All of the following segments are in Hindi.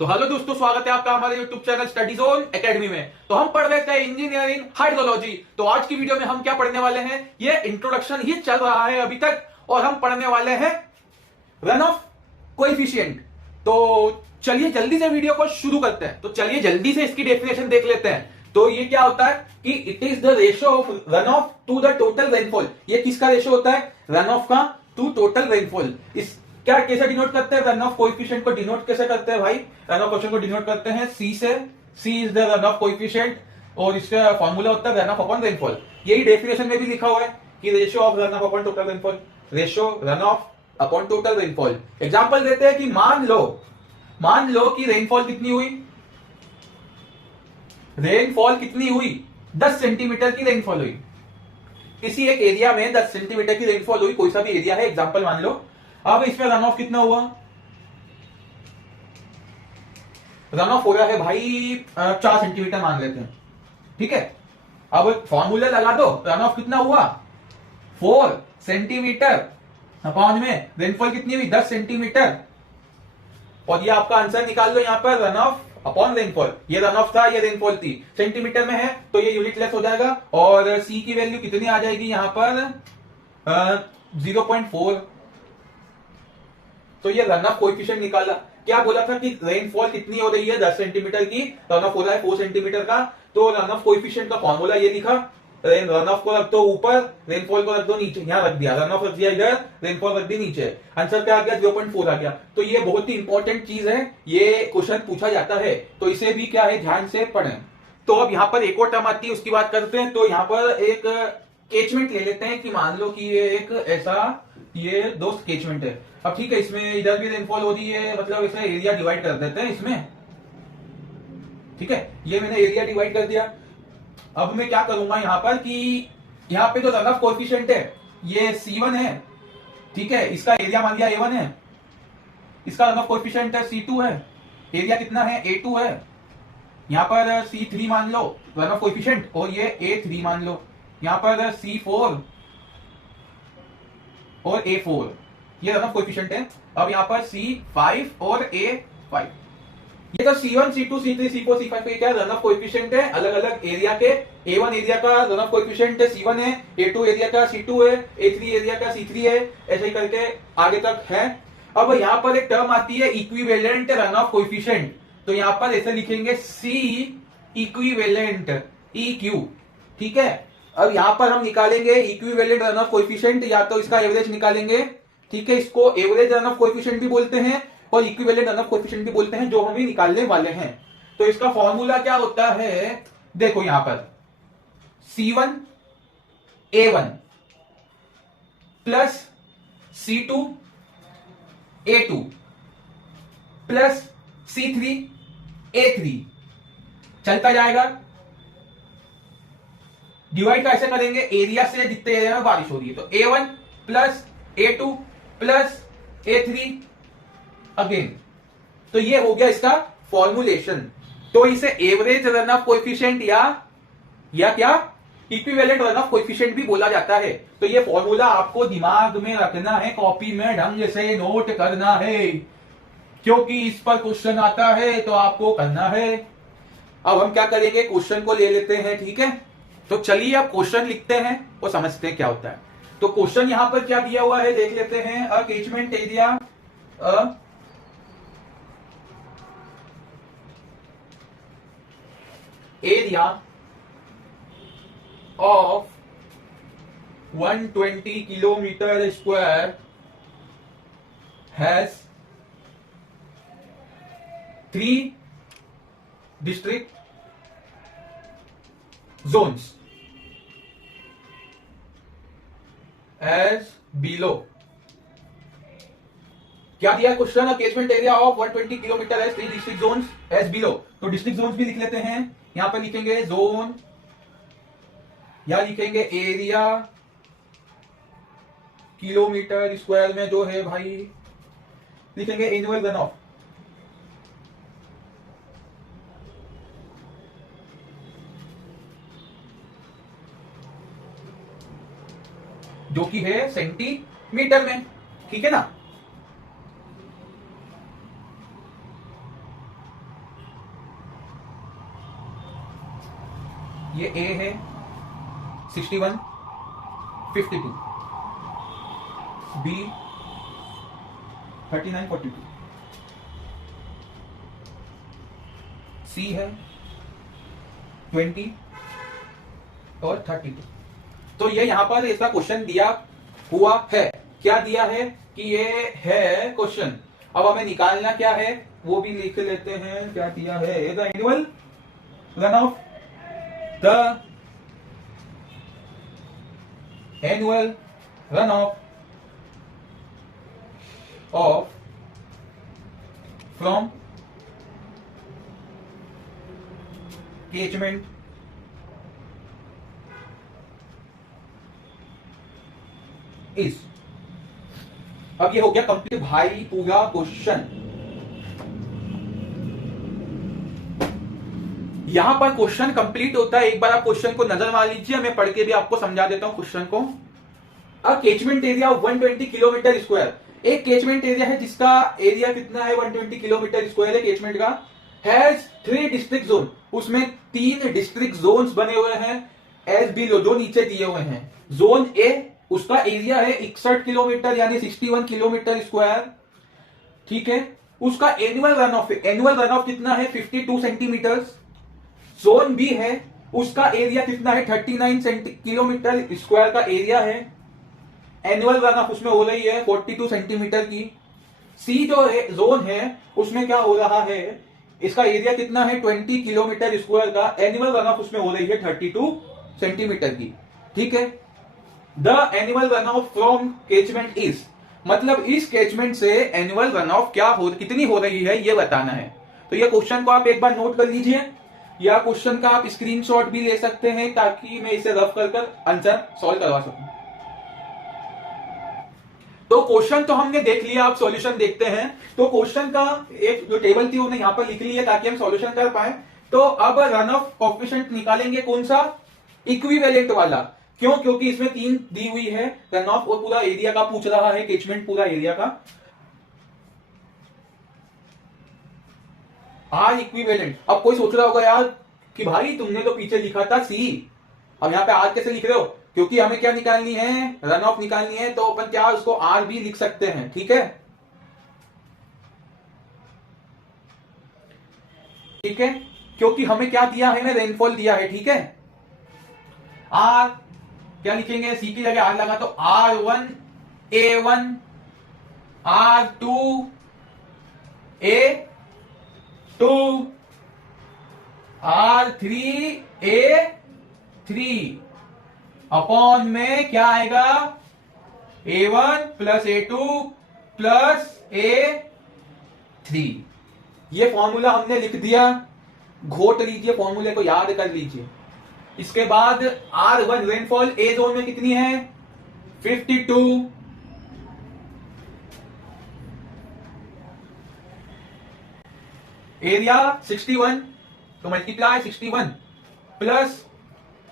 तो हेलो दोस्तों, स्वागत है आपका हमारे YouTube channel study zone academy में। तो हम पढ़ रहे थे इंजीनियरिंग हाइड्रोलॉजी। तो आज की वीडियो में हम क्या पढ़ने वाले हैं, ये इंट्रोडक्शन ही चल रहा है अभी तक, और हम पढ़ने वाले हैं रन ऑफ कोएफिशिएंट। तो चलिए जल्दी से वीडियो को शुरू करते हैं। तो चलिए जल्दी से इसकी डेफिनेशन देख लेते हैं। तो ये क्या होता है कि it is the ratio of runoff to the total rainfall. ये किसका रेशियो होता है? रन ऑफ का टू टोटल रेनफॉल। इस क्या कैसे डिनोट करते हैं? रन ऑफ कोएफिशिएंट को डिनोट कैसे करते हैं भाई? रन ऑफ कोएफिशिएंट को डिनोट करते हैं सी से। C is the runoff coefficient और इसका फॉर्मूला होता है रन ऑफ अपॉन रेनफॉल। यही डेफिनेशन में भी लिखा हुआ है कि ratio of runoff upon total rainfall, ratio run of upon total rainfall. Example देते हैं कि मान लो कि रेनफॉल कितनी हुई, रेनफॉल कितनी हुई? 10 सेंटीमीटर की रेनफॉल हुई। किसी एक एरिया में 10 सेंटीमीटर की रेनफॉल हुई, कोई सा भी एरिया है, एग्जांपल मान लो। अब इसमें रन ऑफ कितना हुआ? रन ऑफ हो रहा है भाई 4 सेंटीमीटर मान लेते हैं, ठीक है। अब फॉर्मूला लगा दो, रन ऑफ कितना हुआ? 4 सेंटीमीटर अपॉन में रेनफॉल कितनी हुई? 10 सेंटीमीटर। और ये आपका आंसर निकाल लो यहाँ पर, रन ऑफ अपॉन रेनफॉल। ये रन ऑफ था, ये रेनफॉल थी। सेंटीमीटर में है तो ये यूनिट लेस हो जाएगा और सी की वैल्यू कितनी आ जाएगी यहाँ पर? 0.4। तो ये रन ऑफ कोएफिशिएंट निकाला। क्या बोला था कि रेनफॉल कितनी हो रही है? 10 सेंटीमीटर की, रन ऑफ हो रहा है 4 सेंटीमीटर का। तो रन ऑफ कोएफिशिएंट का फॉर्मूला ये लिखा, रन ऑफ को रख दो ऊपर, रेनफॉल को रख दो नीचे। यहां रख दिया, रन ऑफ रख दिया इधर, रेनफॉल रख दी नीचे। आंसर क्या आ गया? 0.4 आ गया। तो ये बहुत ही इंपॉर्टेंट चीज है, ये क्वेश्चन पूछा जाता है, तो इसे भी क्या है, ध्यान से पढ़ें। तो अब यहाँ पर एक और टर्म आती है, उसकी बात करते हैं। तो यहाँ पर एक केचमेंट ले लेते हैं कि मान लो कि ये एक ऐसा ये दोस्त केचमेंट है। अब ठीक है, इसमें इधर भी रेनफॉल हो रही है, मतलब इसे एरिया डिवाइड कर देते हैं इसमें, ठीक है। ये मैंने एरिया डिवाइड कर दिया। अब मैं क्या करूंगा यहाँ पर कि यहाँ पे जो रन ऑफ कोएफिशिएंट है ये C1 है, ठीक है। इसका एरिया मान लिया A1 है, इसका रन ऑफ कोएफिशिएंट है C2 है, एरिया कितना है? A2 है। यहाँ पर C3 मान लो रन ऑफ कोएफिशिएंट, और ये A3 मान लो। यहाँ पर C4 और A4 ये रन ऑफ कोएफिशिएंट है। अब यहाँ पर C5 और A5, ये तो C1 C2 C3 C4 C5 क्या रन ऑफ कोएफिशिएंट है अलग अलग एरिया के। A1 एरिया का रन ऑफ कोएफिशिएंट है C1 है, A2 एरिया का C2 है, A3 एरिया का C3 है, ऐसे ही करके आगे तक है। अब यहाँ पर एक टर्म आती है इक्विवेलेंट रन ऑफ कोएफिशिएंट। तो यहाँ पर ऐसे लिखेंगे C इक्विवेलेंट EQ, ठीक है। अब यहां पर हम निकालेंगे इक्विवेलेंट रन ऑफ कोएफिशिएंट, या तो इसका एवरेज निकालेंगे, ठीक है। इसको एवरेज रन ऑफ कोएफिशिएंट भी बोलते हैं और इक्विवेलेंट रन ऑफ कोएफिशिएंट भी बोलते हैं, जो हम भी निकालने वाले हैं। तो इसका फॉर्मूला क्या होता है? देखो यहां पर C1 A1 plus C2 A2 plus C3 A3 चलता जाएगा। डिवाइड कैसे करेंगे? एरिया से, जितने एरिया में बारिश हो रही है। तो A1 plus A2 plus A3 again. तो ये हो गया इसका फॉर्मूलेशन। तो इसे एवरेज रन ऑफ कोएफिशिएंट या क्या इक्विवेलेंट रन ऑफ कोएफिशिएंट भी बोला जाता है। तो ये फॉर्मूला आपको दिमाग में रखना है, कॉपी में ढंग से नोट करना है, क्योंकि इस पर क्वेश्चन आता है तो आपको करना है। अब हम क्या करेंगे, क्वेश्चन को ले लेते हैं, ठीक है। तो चलिए अब क्वेश्चन लिखते हैं और समझते हैं क्या होता है। तो क्वेश्चन यहां पर क्या दिया हुआ है देख लेते हैं। Uh catchment area, area of 120 kilometre square has 3 district zones as below। क्या दिया question? Catchment area of 120 kilometre as 3 district zones as below. तो डिस्ट्रिक्ट जोन्स भी लिख लेते हैं। यहां पर लिखेंगे जोन, या लिखेंगे एरिया किलोमीटर स्क्वायर में जो है भाई, लिखेंगे एनुअल रन ऑफ, जो कि है सेंटीमीटर में, ठीक है ना। ये ए है 61 52, बी 39 42, सी है 20 और 32। तो ये यहां पर इसका क्वेश्चन दिया हुआ है। क्या दिया है कि ये है क्वेश्चन। अब हमें निकालना क्या है वो भी लिख लेते हैं। क्या दिया है, the annual run of the annual run of from catchment is. अब ये हो गया कंप्लीट भाई पूरा क्वेश्चन। यहां पर क्वेश्चन कंप्लीट होता है। एक बार आप क्वेश्चन को नजर मार लीजिए, मैं पढ़ के भी आपको समझा देता हूं क्वेश्चन को। Uh catchment area of 120 kilometre square. एक कैचमेंट एरिया है जिसका एरिया कितना है 120 किलोमीटर स्क्वायर है कैचमेंट का। हैज 3 डिस्ट्रिक्ट जोन, उसमें 3 डिस्ट्रिक्ट जोन्स बने हुए हैं एज बिलो, जो नीचे दिए हुए हैं। जोन ए उसका एरिया है 61 किलोमीटर यानी 61 किलोमीटर स्क्वायर, ठीक है। उसका एनुअल रन ऑफ कितना है 52 सेंटीमीटर। जोन बी है उसका एरिया कितना है 39 किलोमीटर स्क्वायर का एरिया है। एनुअल रन ऑफ उसमें हो रही है 42 सेंटीमीटर की। सी जो है जोन है उसमें क्या हो रहा है, इसका एरिया कितना है 20 किलोमीटर स्क्वायर का। एनुअल रन ऑफ उसमें हो रही है 32 सेंटीमीटर की, ठीक है। The annual run of from catchment is, मतलब इस कैचमेंट से एनुअल रन ऑफ कितनी हो रही है ये बताना है। तो ये क्वेश्चन को आप एक बार नोट कर लीजिए, या क्वेश्चन का आप स्क्रीनशॉट भी ले सकते हैं ताकि मैं इसे रफ कर आंसर सॉल्व करवा सकूं। तो क्वेश्चन तो हमने देख लिया, आप सॉल्यूशन देखते हैं। तो क्वेश्चन का एक जो टेबल थी उन्हें यहां पर लिख ली है ताकि हम सॉल्यूशन कर पाए। तो अब रन ऑफ कोएफिशिएंट निकालेंगे, कौन सा, इक्विवेलेंट वाला। क्यों, क्योंकि इसमें 3 दी हुई है रन ऑफ और पूरा एरिया का पूछ रहा है, कैचमेंट पूरा एरिया का। Are equivalent. अब कोई सोच रहा होगा यार कि भाई तुमने तो पीछे लिखा था सी, अब यहां पे आर कैसे लिख रहे हो। क्योंकि हमें क्या निकालनी है, रन ऑफ निकालनी है, तो अपन क्या उसको आर भी लिख सकते हैं, ठीक है। ठीक है, क्योंकि हमें क्या दिया है ना, रेनफॉल दिया है, ठीक है। आर क्या लिखेंगे, सी की जगह आर लगा तो R1 A1, R2 A2, R3 A3 upon में क्या आएगा A1 plus A2 plus A3। ये फॉर्मूला हमने लिख दिया, घोट लीजिए, फॉर्मूले को याद कर लीजिए। इसके बाद R1 रेनफॉल ए जोन में कितनी है 52, एरिया 61, तो multiply 61 plus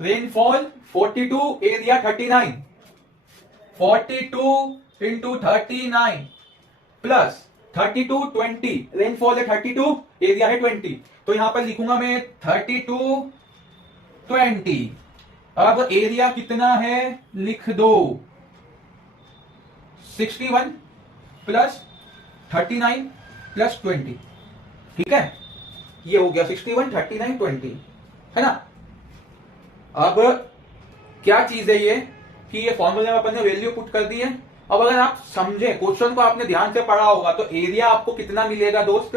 rainfall 42, area 39, 42 into 39 plus 32 20, rainfall है 32, एरिया है 20, तो यहां पर लिखूंगा मैं 32 20। अब एरिया कितना है लिख दो 61 प्लस 39 प्लस 20, ठीक है। ये हो गया 61 39 20, है ना। अब क्या चीज है ये कि ये फॉर्मूले में अपन ने वैल्यू पुट कर दी है। अब अगर आप समझे, क्वेश्चन को आपने ध्यान से पढ़ा होगा, तो एरिया आपको कितना मिलेगा दोस्त,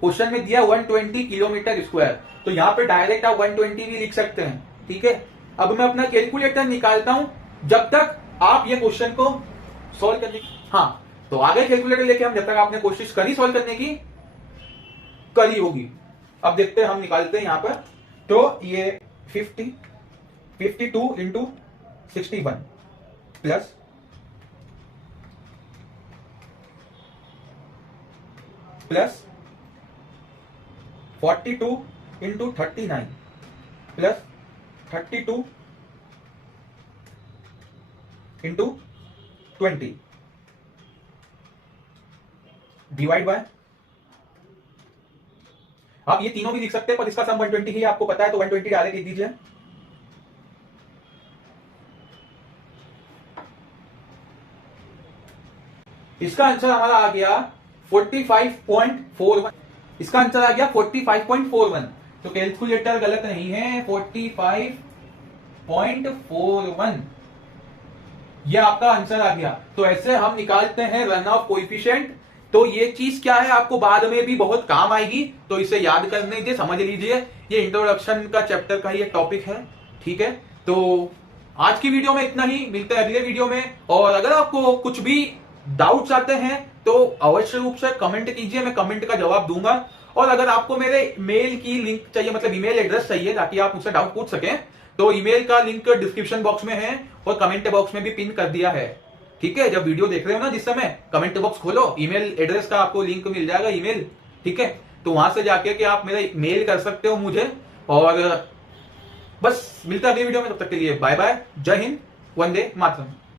क्वेश्चन में दिया 120 किलोमीटर स्क्वायर, तो यहां पे डायरेक्ट आप 120 भी लिख सकते हैं, ठीक है। अब मैं अपना कैलकुलेटर निकालता हूं जब तक आप ये क्वेश्चन को सॉल्व करने की, हाँ तो आगे कैलकुलेटर लेके हम, जब तक आपने कोशिश करी सॉल्व करने की, करी होगी। अब देखते हैं, हम निकालते हैं यहां पर। तो ये 52 into 61 plus 42 into 39 plus 32 into 20 divide by, आप ये तीनों भी लिख सकते हैं पर इसका सम 120 ही आपको पता है, तो 120 डायरेक्ट लिख दीजिए। इसका आंसर हमारा आ गया 45.41। इसका आंसर आ गया 45.41। तो कैलकुलेटर गलत नहीं है, 45.41 ये आपका आंसर आ गया। तो ऐसे हम निकालते हैं रन ऑफ कोएफिशिएंट। तो ये चीज क्या है आपको बाद में भी बहुत काम आएगी, तो इसे याद करने दीजिए, समझ लीजिए। ये इंट्रोडक्शन का चैप्टर का ही एक टॉपिक है, ठीक है। तो आज की वीडियो में इतना ही, मिलते हैं अगले वीडियो में। और अगर आपको कुछ भी डाउट्स आते हैं तो अवश्य रूप से कमेंट कीजिए, मैं कमेंट का जवाब दूंगा। और अगर आपको मेरे मेल की लिंक चाहिए, मतलब ईमेल एड्रेस चाहिए ताकि आप मुझसे डाउट पूछ सकें, तो ईमेल का लिंक डिस्क्रिप्शन बॉक्स में है और कमेंट बॉक्स में भी पिन कर दिया है, ठीक है। जब वीडियो देख रहे हो ना जिस समय, कमेंट बॉक्स खोलो, ईमेल एड्रेस का आपको लिंक मिल जाएगा, ईमेल, ठीक है। तो वहां से जाके कि आप मेरा मेल कर सकते हो मुझे। और बस मिलता है अगली वीडियो में, तब तक के लिए बाय बाय, जय हिंद, वंदे मातरम।